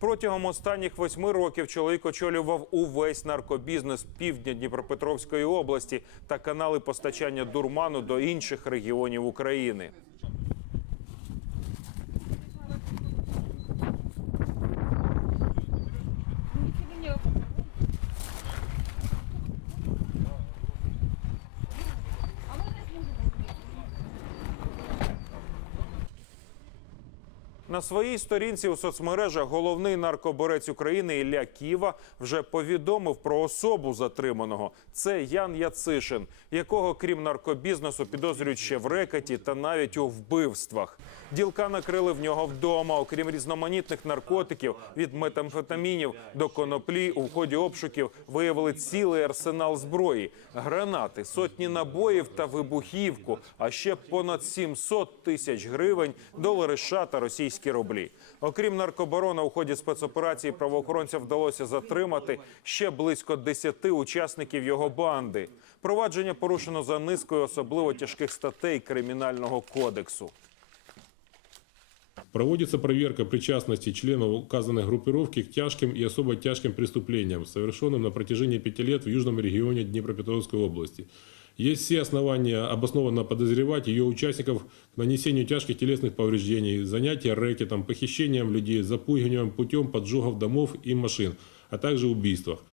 Протягом останніх восьми років чоловік очолював увесь наркобізнес півдня Дніпропетровської області та канали постачання дурману до інших регіонів України. На своїй сторінці у соцмережах головний наркоборець України Ілля Ківа вже повідомив про особу затриманого. Це Ян Яцишин, якого, крім наркобізнесу, підозрюють ще в рекеті та навіть у вбивствах. Ділка накрили в нього вдома. Окрім різноманітних наркотиків від метамфетамінів до коноплі, у ході обшуків виявили цілий арсенал зброї, гранати, сотні набоїв та вибухівку, а ще понад 700 тисяч гривень, долари США та російські рублі. Окрім наркоборона, у ході спецоперації правоохоронцям вдалося затримати ще близько 10 учасників його банди. Провадження порушено за низкою особливо тяжких статей кримінального кодексу. Проводится проверка причастности членов указанной группировки к тяжким и особо тяжким преступлениям, совершенным на протяжении пяти лет в южном регионе Днепропетровской области. Есть все основания обоснованно подозревать ее участников к нанесению тяжких телесных повреждений, занятия рэкетом, похищением людей, запугиванием путем поджогов домов и машин, а также убийствах.